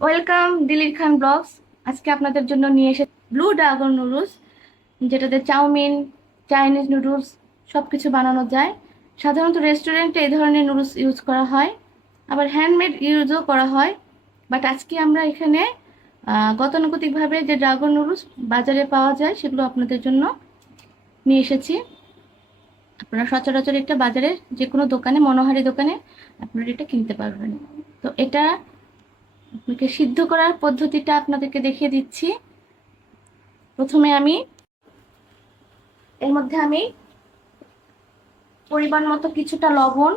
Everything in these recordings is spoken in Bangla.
ওয়েলকাম দিলির খান ব্লগস। আজকে আপনাদের জন্য নিয়ে এসে ব্লু ড্রাগন নুডলস, যেটাতে চাউমিন, চাইনিজ নুডলস সব কিছু বানানো যায়। সাধারণত রেস্টুরেন্টে এই ধরনের নুডলস ইউজ করা হয়, আবার হ্যান্ডমেড ইউজও করা হয়। বাট আজকে আমরা এখানে গতানুগতিকভাবে যে ড্রাগন নুডলস বাজারে পাওয়া যায় সেগুলো আপনাদের জন্য নিয়ে এসেছি। আপনারা সচরাচর একটা বাজারে যে কোনো দোকানে, মনোহারি দোকানে আপনারা এটা কিনতে পারবেন। তো এটা আপনাকে সিদ্ধ করার পদ্ধতিটা আপনাদেরকে দেখিয়ে দিচ্ছি। প্রথমে এর মধ্যে আমি পরিমাণ মতো কিছুটা লবণ,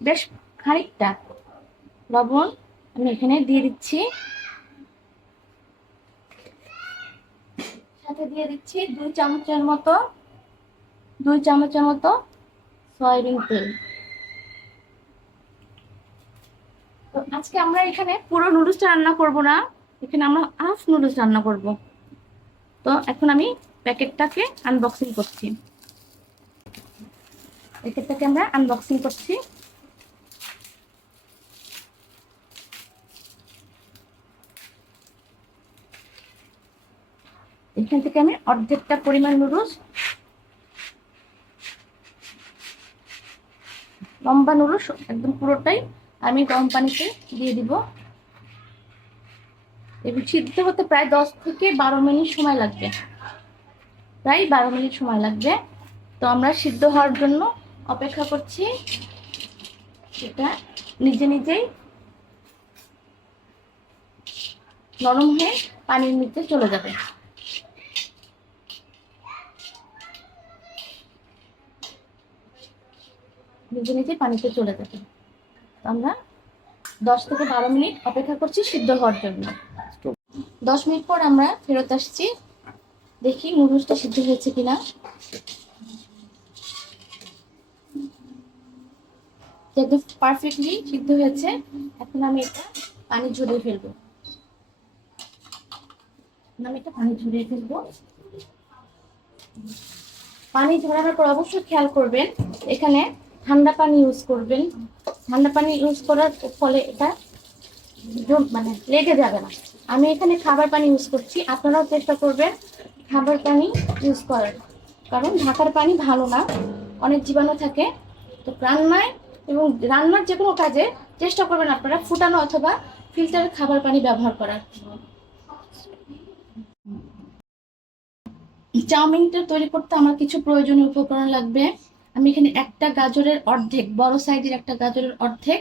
বেশ খানিকটা লবণ আমি এখানে দিয়ে দিচ্ছি। সাথে দিয়ে দিচ্ছি 2 চামচের মতো সয়াবিন তেল। তো আজকে আমরা এখানে পুরো নুডলসটা রান্না করব না, এখানে আমরা হাফ নুডলস রান্না করব। তো এখন আমি প্যাকেটটাকে আনবক্সিং করছি। প্যাকেটটাকে আমরা আনবক্সিং করছি। এখান থেকে আমি অর্ধেকটা পরিমাণ নুডলস, লম্বা নুডলস একদম পুরোটাই আমি গরম পানিতে দিয়ে দিব। এবং সিদ্ধ হতে প্রায় 10 থেকে 12 মিনিট সময় লাগবে, প্রায় 12 মিনিট সময় লাগবে। তো আমরা সিদ্ধ হওয়ার জন্য অপেক্ষা করছি। এটা নিজে নিজেই নরম হয়ে পানির নিচে চলে যাবে। নিজে নিজেই পানিতে চলে যাবে। আমরা 10 থেকে 12 মিনিট অপেক্ষা করছি সিদ্ধ হওয়ার জন্য। 10 মিনিট পর আমরা ফেরত আসছি, দেখি নুডলসটা সিদ্ধ হয়েছে কিনা। একদম পারফেক্টলি সিদ্ধ হয়েছে। এখন আমি এটা পানি ঝরিয়ে ফেলবো। পানি ঝরানোর পর অবশ্যই খেয়াল করবেন, এখানে ঠান্ডা পানি ইউজ করবেন। ঠান্ডা পানি ইউজ করার ফলে এটা মানে লেগে যাবে না। আমি এখানে খাবার পানি ইউজ করছি, আপনারাও চেষ্টা করবেন খাবার পানি ইউজ করার, কারণ ঢাকার পানি ভালো না, অনেক জীবাণু থাকে। তো রান্নার যে কোনো কাজে চেষ্টা করবেন আপনারা ফুটানো অথবা ফিল্টারের খাবার পানি ব্যবহার করার। চাউমিনটা তৈরি করতে আমার কিছু প্রয়োজনীয় উপকরণ লাগবে। আমি এখানে একটা গাজরের অর্ধেক, বড় সাইজের একটা গাজরের অর্ধেক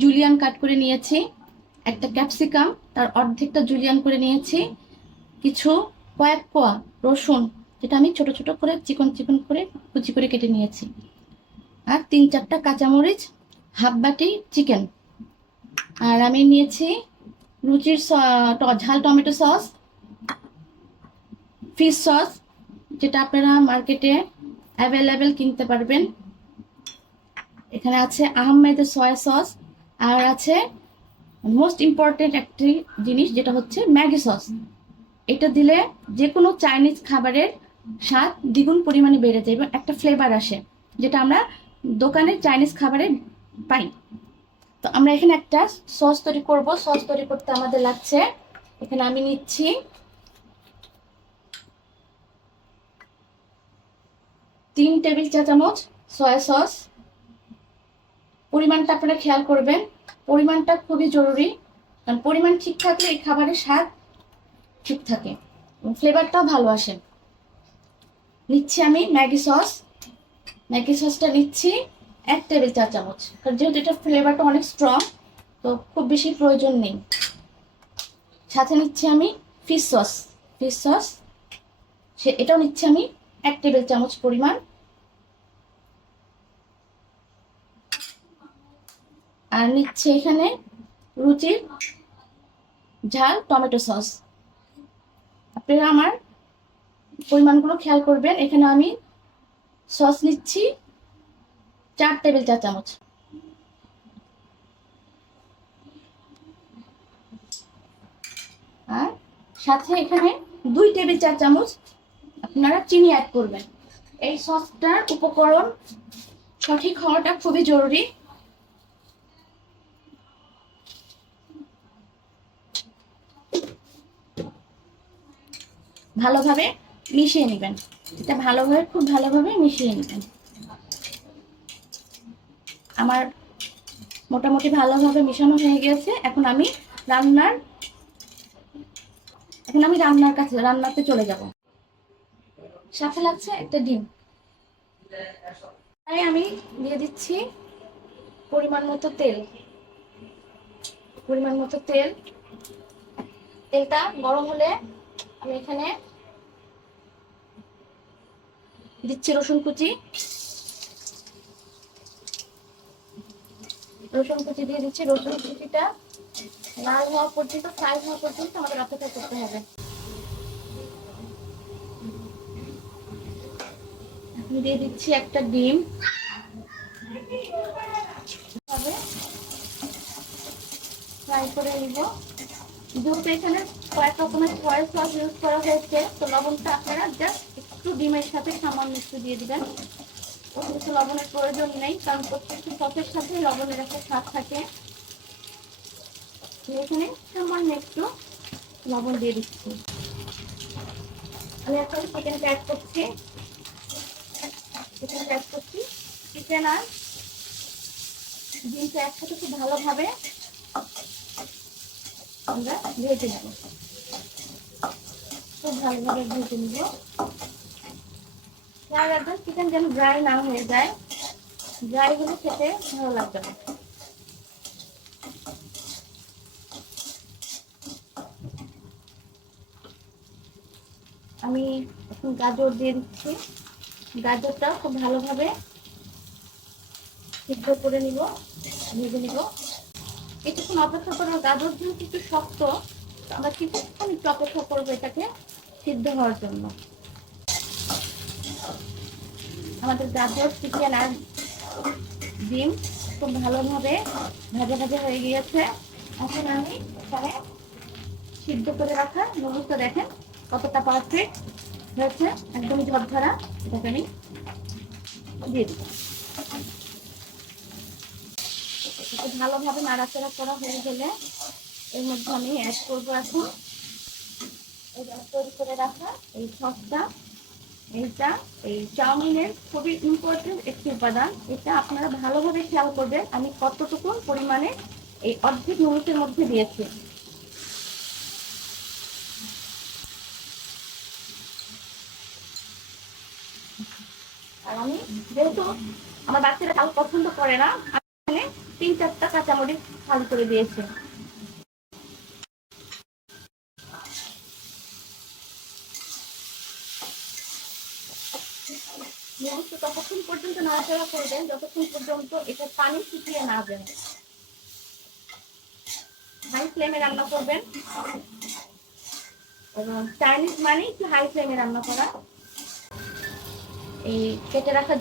জুলিয়ান কাট করে নিয়েছি। একটা ক্যাপসিকাম তার অর্ধেকটা জুলিয়ান করে নিয়েছি। কয়েক কোয়া রসুন, যেটা আমি ছোট ছোট করে চিকন চিকন করে কুচি করে কেটে নিয়েছি। আর 3-4টা কাঁচামরিচ, হাফ বাটি চিকেন। আর আমি নিয়েছি রুচির ঝাল টমেটো সস, ফিশ সস, যেটা আপনারা মার্কেটে অ্যাভেলেবেল কিনতে পারবেন। এখানে আছে আহমেদের সয়া সস, আর আছে মোস্ট ইম্পর্টেন্ট একটি জিনিস, যেটা হচ্ছে ম্যাগি সস। এটা দিলে যে কোনো চাইনিজ খাবারের স্বাদ দ্বিগুণ পরিমাণে বেড়ে যায় এবং একটা ফ্লেভার আসে, যেটা আমরা দোকানের চাইনিজ খাবারে পাই। তো আমরা এখানে একটা সস তৈরি করব। সস তৈরি করতে আমাদের লাগছে, এখানে আমি নিচ্ছি 3 টেবিল চা চামচ সয়া সস। পরিমাণটা আপনারা খেয়াল করবেন, পরিমাণটা খুবই জরুরি, কারণ পরিমাণ ঠিক থাকলে এই খাবারের স্বাদ ঠিক থাকে এবং ফ্লেভারটাও ভালো আসে। নিচ্ছি আমি ম্যাগি সসটা নিচ্ছি 1 টেবিল চা চামচ, কারণ যেহেতু এটা ফ্লেভারটা অনেক স্ট্রং, তো খুব বেশি প্রয়োজন নেই। সাথে নিচ্ছি আমি ফিশ সস, এটাও নিচ্ছি আমি 1 টেবিল চামচ পরিমাণ। আর নিচ্ছে এখানে রুচির ঝাল টমেটো সস। আপনারা আমার পরিমাণগুলো খেয়াল করবেন। এখানে আমি সস নিচ্ছি 4 টেবিল চা চামচ। আর সাথে এখানে 2 টেবিল চা চামচ আপনারা চিনি অ্যাড করবেন। এই সসটার উপকরণ সঠিক হওয়াটা খুবই জরুরি। ভালোভাবে মিশিয়ে নেবেন। এটা ভালোভাবে, খুব ভালোভাবে মিশিয়ে নেবেন। আমার মোটামুটি ভালোভাবে মিশানো হয়ে গেছে। এখন আমি রান্নাতে চলে যাব। সাথে লাগছে একটা ডিম। তাই আমি দিয়ে দিচ্ছি পরিমাণ মতো তেল। তেলটা গরম হলে আমি এখানে দিচ্ছি রসুন কুচি দিয়ে দিচ্ছি। রসুন কুচিটা লাল হওয়া পর্যন্ত, ফ্রাই হওয়া পর্যন্ত আমাদের অপেক্ষা করতে হবে। এখন দিয়ে দিচ্ছি একটা ডিম। ফ্রাই করে নিব। যেহেতু এখানে কয়েক রকমের সয়া সস ইউজ করা হয়েছে, তো লবণটা আপনারা জাস্ট একটু ডিমের সাথে সামান্য একটু দিয়ে দিবেন। অতিরিক্ত লবণের প্রয়োজন নেই, কারণ প্রত্যেকটি সসের সাথে লবণের একটা স্বাদ থাকে। এখানে সামান্য একটু লবণ দিয়ে দিচ্ছি। আমি এখন চিকেনটা অ্যাড করছি। চিকেন আর ডিমটা একসাথে খুব ভালোভাবে আমরা ভেজে নেব। খেয়াল রাখবেন চিকেন যেন ড্রাই না হয়ে যায়। ড্রাই হলে খেতে ভালো লাগবে না। আমি এখন গাজর দিয়ে দিচ্ছি। গাজরটা খুব ভালোভাবে সিদ্ধ করে ভেজে নিব। কিছুক্ষণ অপেক্ষা করবো। গাজর যেহেতু একটু শক্ত, আমরা কিছুক্ষণ একটু অপেক্ষা করবো এটাকে সিদ্ধ হওয়ার জন্য। আমাদের গাজর, চিকেন আর ডিম খুব ভালোভাবে ভাজা হয়ে গিয়েছে। এখন আমি এখানে সিদ্ধ করে রাখা নুডলসটা দেখেন কতটা পারফেক্ট হয়েছে, একদমই ঝরঝরা। এটাকে আমি দিয়ে দিব। ভালোভাবে নাড়াচাড়া করা হয়ে গেলে এর মধ্যে আমি অ্যাড করবো এখন তৈরি করে রাখা এই সসটা। এই চাউমিনের খুবই ইম্পর্টেন্ট একটি উপাদান। এটা আপনারা ভালোভাবে খেয়াল করবেন আমি কতটুকু পরিমাণে এই অর্ধেক নুডলসের মধ্যে দিয়েছি। আর আমি যেহেতু আমার বাচ্চারা ঝাল পছন্দ করে না, আমি এখানে 3-4টা কাঁচামরিচ ফালি করে দিয়েছি। নুডলসটা ততক্ষণ পর্যন্ত নাড়াচাড়া করবেন যতক্ষণ পর্যন্ত এটা পানি শুকিয়ে না যায়। হাই ফ্লেমে রান্না করবেন, এবং চাইনিজ মানে একটু হাই ফ্লেমে রান্না করা। এই কেটে রাখা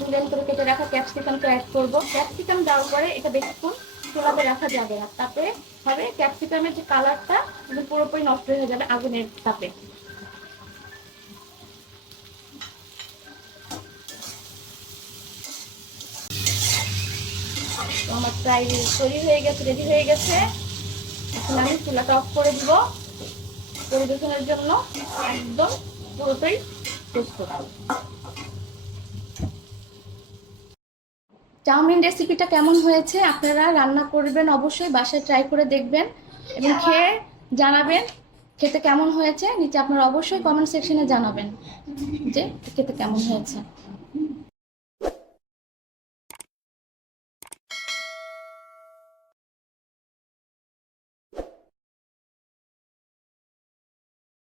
কেটে রাখা ক্যাপসিকামটা অ্যাড করব। ক্যাপসিকাম দেওয়ার পরে এটা বেশিক্ষণ চুলাতে রাখা যাবে না, তাতে হবে ক্যাপসিকামের যে কালারটা পুরোপুরি নষ্ট হয়ে যাবে আগুনের তাপে। আমার প্রায় তৈরি হয়ে গেছে, রেডি হয়ে গেছে। এখন আমি চুলাটা অফ করে দিব। পরিবেশনের জন্য একদম পুরোটাই প্রস্তুত। চাউমিন রেসিপিটা কেমন হয়েছে আপনারা রান্না করবেন, অবশ্যই বাসায় ট্রাই করে দেখবেন এবং খেয়ে জানাবেন খেতে কেমন হয়েছে। নিচে আপনারা অবশ্যই কমেন্ট সেকশনে জানাবেন যে খেতে কেমন হয়েছে।